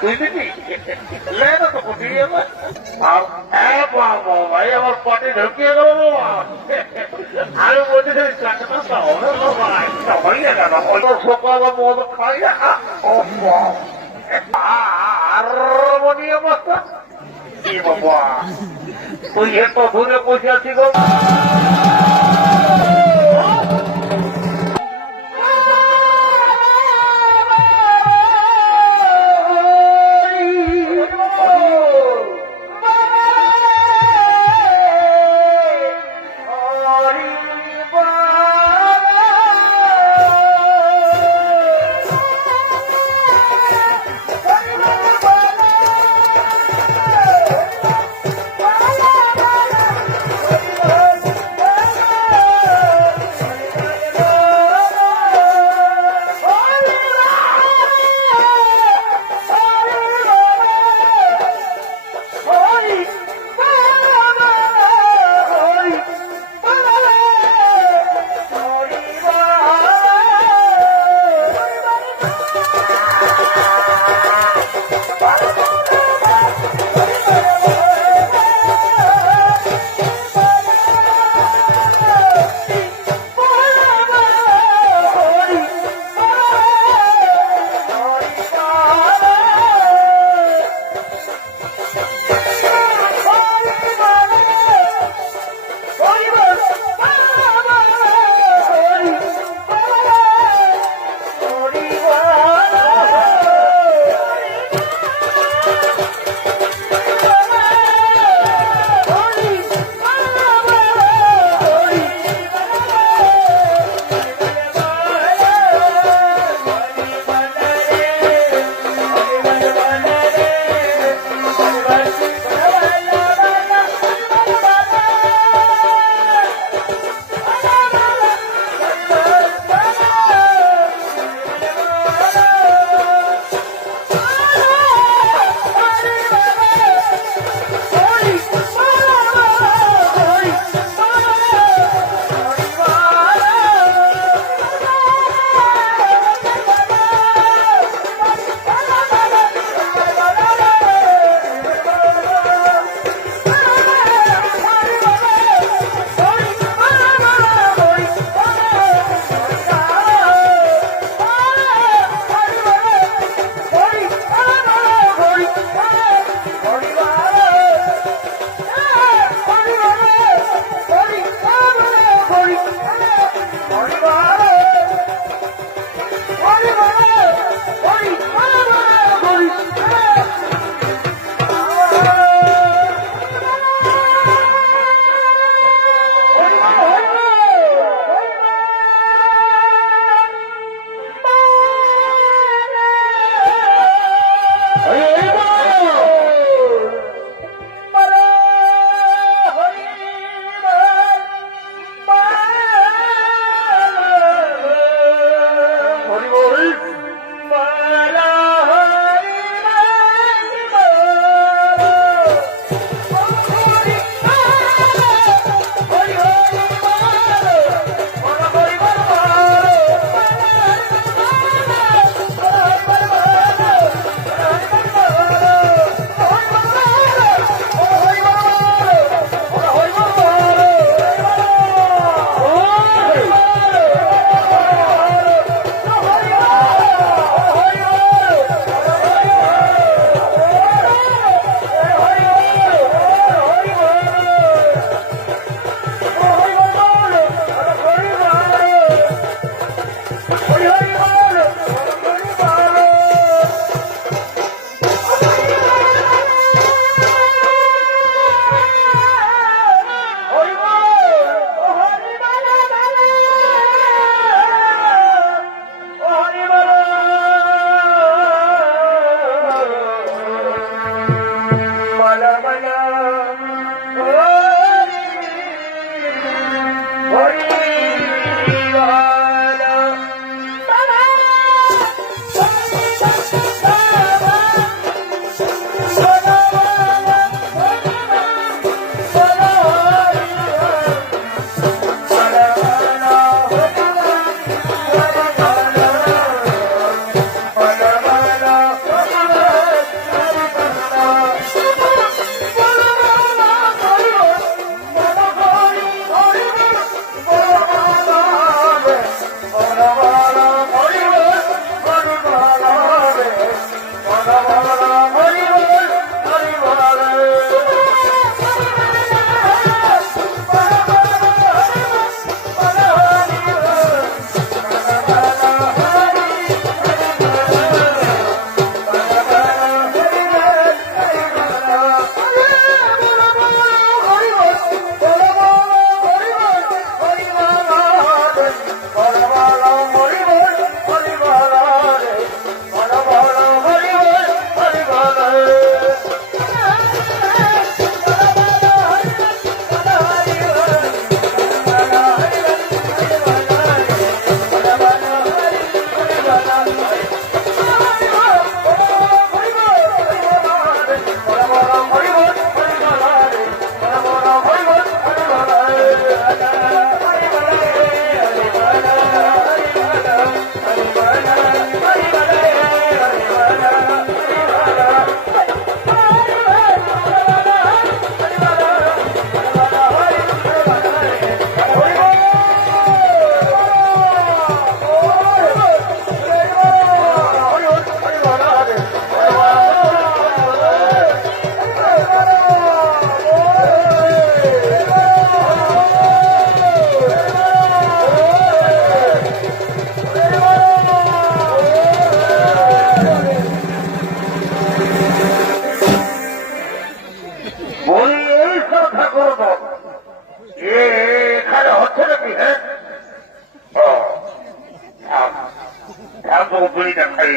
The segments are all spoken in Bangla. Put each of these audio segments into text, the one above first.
তুই দিবি লেনা তো কোথায় আর ভাই আমার পটে ঢুকিয়ে গেল বাবা আমি বলছি চাকরিটা হবে ভাই সবাই কেন হয়তো সকাল মদ খাই আর মনে অবস্থা কি বাবা তুই এত দূরে বসে আছি গো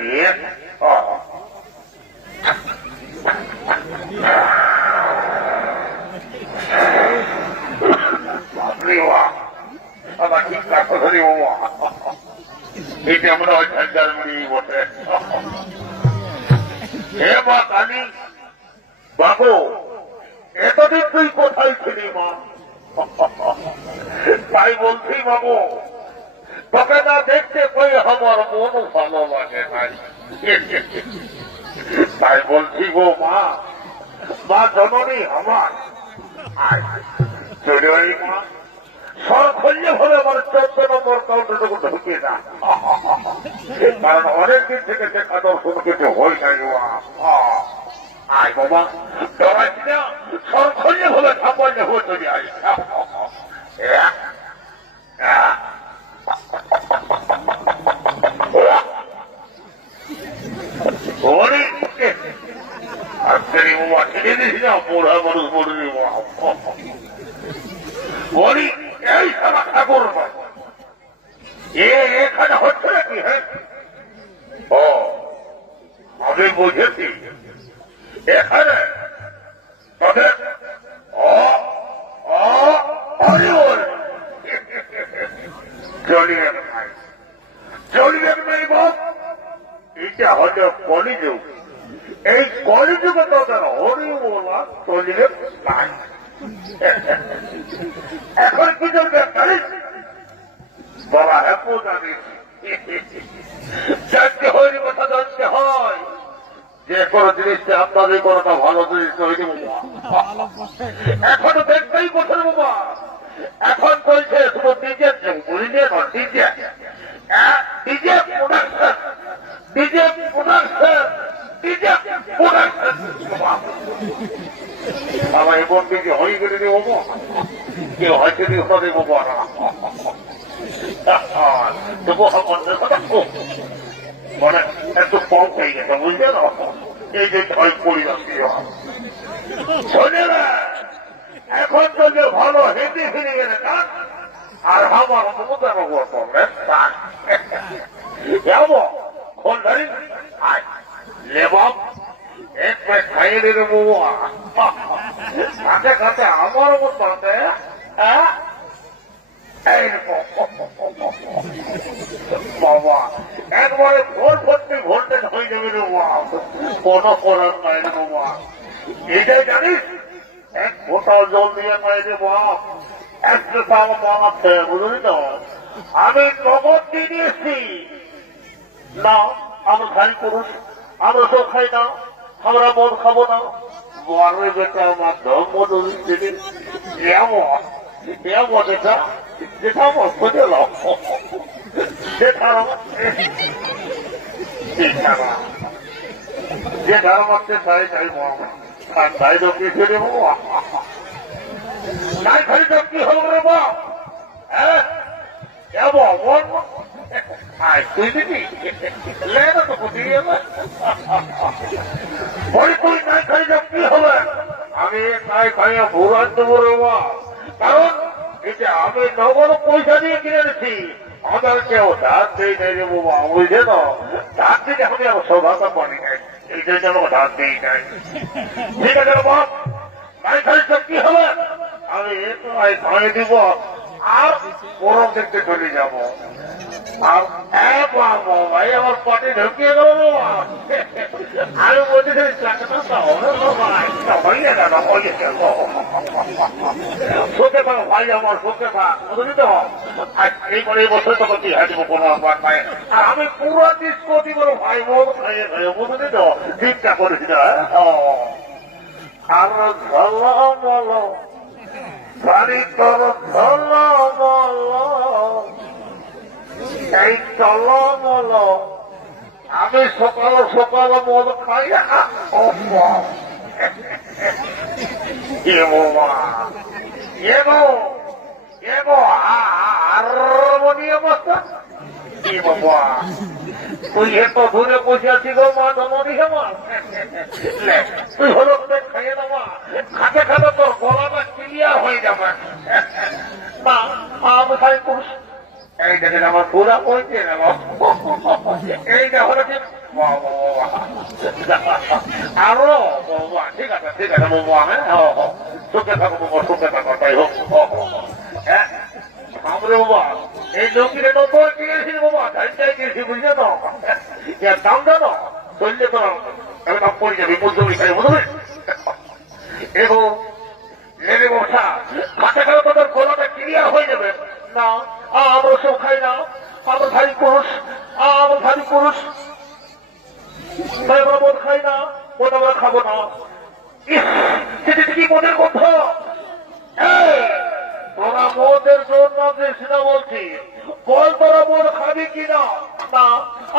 নিয়ে আমার ঠিক কাছে ধরি বাবা এটা মনে হয় ঝাঞ্ঝার মুড়ি বটে হে মা কালী বাবু এতদিন তুই কোথায় ছিলি মা তাই বলছি বাবু তোকে না দেখতে কই আমার মন ভালো লাগে নাই তাই বলছি গো মা মা জননী আমার চলে ওই মা সর খুললে হলে আমার 14 নম্বর কাউন্টারটুকু ঢুকিয়ে না কারণ অনেকদিন থেকে দেখা দর্শন কিছু হয় নাই আয় বাবা ডরাইছি না সর খুললে হলে সামান্য হয়ে চলে আয় বাবা ছেড়ে দিস না পোড়া মানুষ বলে বলি এই সারা ঠাকুর এখানে হচ্ছে নাকি হ্যাঁ ও আমি বুঝেছি এখানে তাদের চলিবেন নাই চলিবেন নাই বাপ এটা হলো কলিযুগ এই কলিযুগে তাদের হরি বলা চলিবেন নাই এখন কি চলবে বাবা হ্যাঁ জানি জানতে হয়নি কথা জানতে হয় যে কোনো জিনিসটা আপনাদের কোনোটা ভালো জিনিস তৈরি এখনো দেখতেই বছর বাবা এখন চলছে শুধু ডিজের বুঝলে না DJ DJ production DJ production DJ production আমার এবং দিকে হয়ে গেলে দেবো কেউ হয়তো দিতে দেবো না তবু মানে একটু কম হয়ে গেছে বুঝলে না এই যে ছয় পরিণতি শোনে না এখন তো যে ভালো হেঁটে ফিরে গেলে না আর আমার মুদার করবেন যাবো ফোন ধরি লেবাব এক পায়ে খাইয়ে দিলে বাবা কাছে কাছে আমার মতো বাবা একবারে ভোর ভর্তি ভোল্টেজ হয়ে যাবে রে বাবা কোনো করার নাই রে বাবা এটাই জানিস এক বোতল জল দিয়ে পাই রে বাপ একটা দাম বানাচ্ছে বুঝলি তো আমি নগদ দিয়ে দিয়েছি না আমরা খালি পুরুষ আমরা সব খাই না আমরা মদ খাবো না বড় বেটা আমার ধর্ম এমন এটা যেটা আমার খুঁজে লাও যে ধারমাচ্ছে তাই তাই আর তাই তো পিছিয়ে দেবো তাই খালি তো কি হলো রে বাপ হ্যাঁ তুই দিবি লেগে তো কোথায় যাবে বলি তুই নাই খালি তো কি হবে আমি তাই খাইয়া ভুলান দেবো রে বাপ কারণ এটা আমি নগদ পয়সা দিয়ে কিনে নিচ্ছি আমার কেউ ধার দিয়ে নেই রে বাবা বুঝলে তো ধার দিতে আমি আমার সৌভাগ্য পানি নাই এই জন্য আমাকে ধার দিই নাই ঠিক আছে বাপ নাই খালি তো কি হবে আমি একটু খাইয়ে দিব আর বড় দেখতে চলে যাবো ভাই আমার পটে ঢুকিয়ে গেল আমি বলছি শোকে থাক ভাই আমার শোকে থাক বুঝলি তো এইবার এই বছর তখন তুই হাঁটবো কোনো পায়ে আর আমি পুরো ডিস্কো দিব ভাই বোন খাইয়ে খাইয়ে বুঝলি তো চিন্তা করিস না আর বলো বাড়ি তোর এই চল বলো আমি সকাল সকাল মদ খাই হারমোনিয়াম বাবা তুই এত দূরে বসে আছি গো মা জননী আমার তুই হলো খাইয়ে দেবা খাতে খাতে তোর গলাটা ক্লিয়ার হয়ে যাবে না আমি খাই পুরুষ এই দেখেন আমার পুরা পৌঁছে নেব এইটা হলো আরো বাবা ঠিক আছে বাবা হ্যাঁ সুখে থাকো বাবা সুখে থাকো তাই হোক হ্যাঁ আমরা বাবা এই লঙ্গিটা নতুন কিনেছি বাবা ধানটাই কিনেছি বুঝলে তো এর দাম জানো চললে তো আমি দাম পড়ে যাবে পঞ্চমী খাই বুঝবে এবং নেবে বসা কাছে গেলে তোদের গোলাটা ক্লিয়ার হয়ে যাবে না আমরা সব খাই না আমরা ভারী পুরুষ তাই আমরা মদ খাই না মদ আমরা খাবো না কি মদের গন্ধ তোরা মদের জন্য সেটা বলছি বল তোরা মদ খাবি কিনা না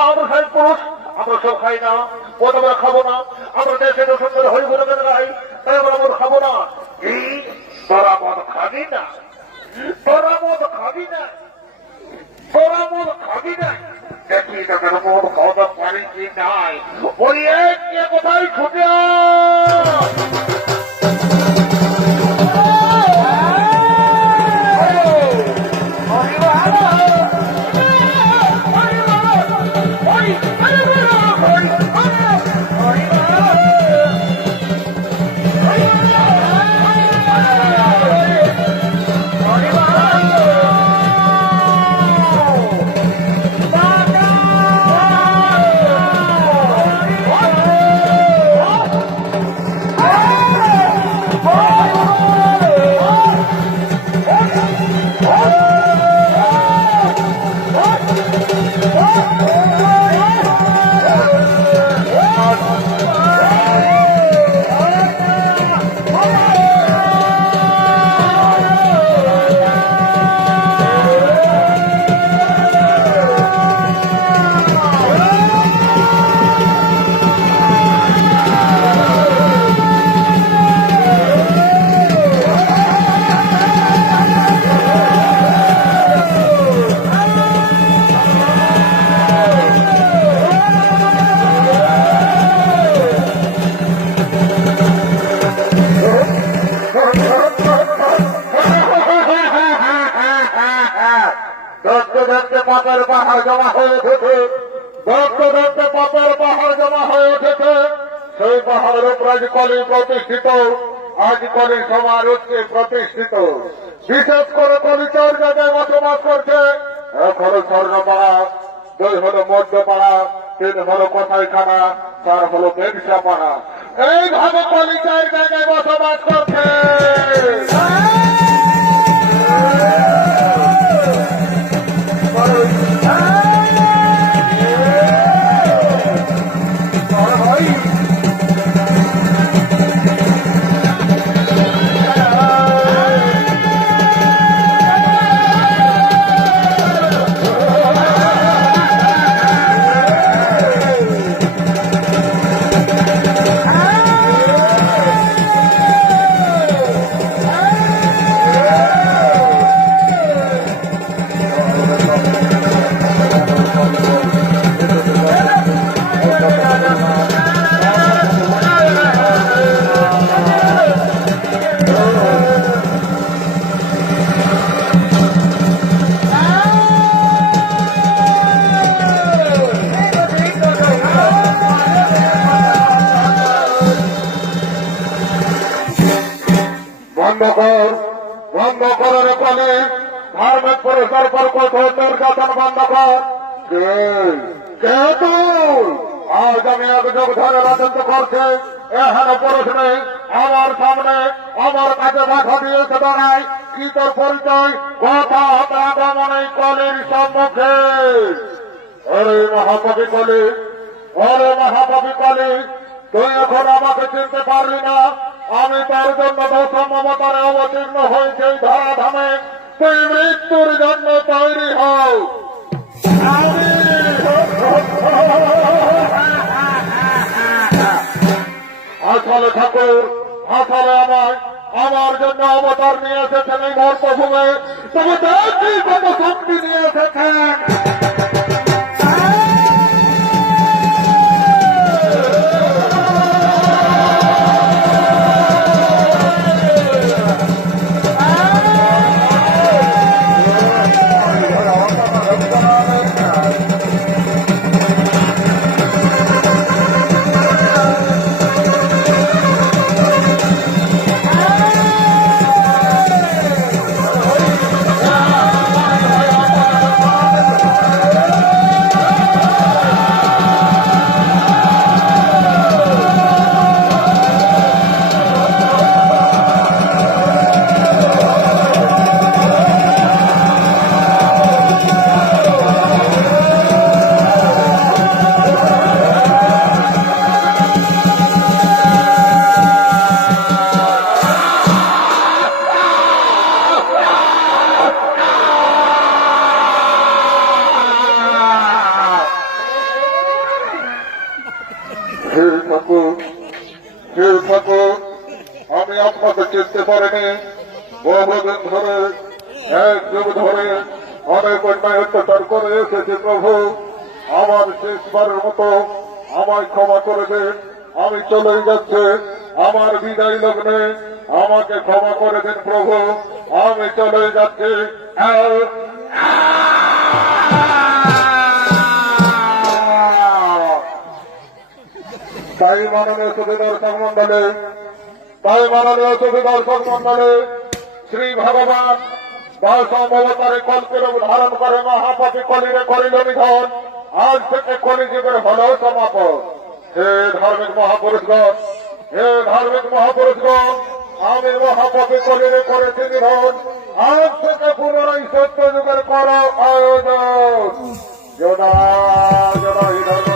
আমরা খাই পুরুষ আমরা সব খাই না মদ আমরা খাবো না আমরা দেশে সুন্দর হরি বলে গাই তাই আমরা মদ খাবো না এই তোরা মদ খাবি না দেখি তাদের মদ খাওয়া পারি কি নাই ওই এক কোথায় ছুটে পাপের পাহাড় জমা হয়ে উঠেছে পাপের পাহাড় জমা হয়ে উঠেছে সেই পাহাড়ের উপর আজ কলি প্রতিষ্ঠিত আজ কলি সমারোহকে প্রতিষ্ঠিত বিশেষ করে কলিচর জায়গায় বসবাস করছে এক হলো স্বর্ণপাড়া দুই হলো মধ্যপাড়া তিন হলো কসাইখানা চার হলো ব্যবসা পাড়া এইভাবে কলিচর জায়গায় বসবাস করছে বন্ধ করার ফলে ধার্মিক পরিসর পর কঠোর নির্যাতন বন্ধ কর আজ আমি অভিযোগ ধরে রাজত্ব করছে এখানে প্রশ্নে আমার সামনে আমার কাছে বাধা দিয়েছে দাঁড়ায় কি তোর পরিচয় কথা আগমনে কলির সম্মুখে অরে মহাকবি কলি তুই এখন আমাকে চিনতে পারলি না আমি তার জন্য দশম মমতারে অবতীর্ণ হয়েছে ধরাধামে তুই মৃত্যুর জন্য তৈরি হও আসলে ঠাকুর আসলে আমার জন্য অবতার নিয়ে এসেছেন এই গর্ভভূমে তবে দেখি কত শক্তি নিয়ে এসেছেন আমি আপনাকে চিনতে পারিনি। বহুদিন ধরে, এক যুগ ধরে অনেক অন্যায় অত্যাচার করে এসেছি প্রভু। আমার শেষবারের মতো আমায় ক্ষমা করে দিন। আমি চলে যাচ্ছে আমার বিদায় লগ্নে, আমাকে ক্ষমা করে দিন প্রভু। আমি চলে যাচ্ছি। তাই মাননীয় সুধী দর্শক মন্ডলে, তাই মাননীয় সুধী দর্শক মন্ডলে, শ্রী ভগবান বা সম্ভবতারে কল্পের ধারণ করে মহাপাপী কলিরে করিল নিধন। আজ থেকে কলিযুগের হল সমাপন। হে ধার্মিক মহাপুরুষগণ, হে ধার্মিক মহাপুরুষগণ, আমি মহাপাপী কলিরে করেছি নিধন। আজ থেকে পুনরায় সত্য যুগের কর আয়োজন। যোদা যোদা হি ধর্ম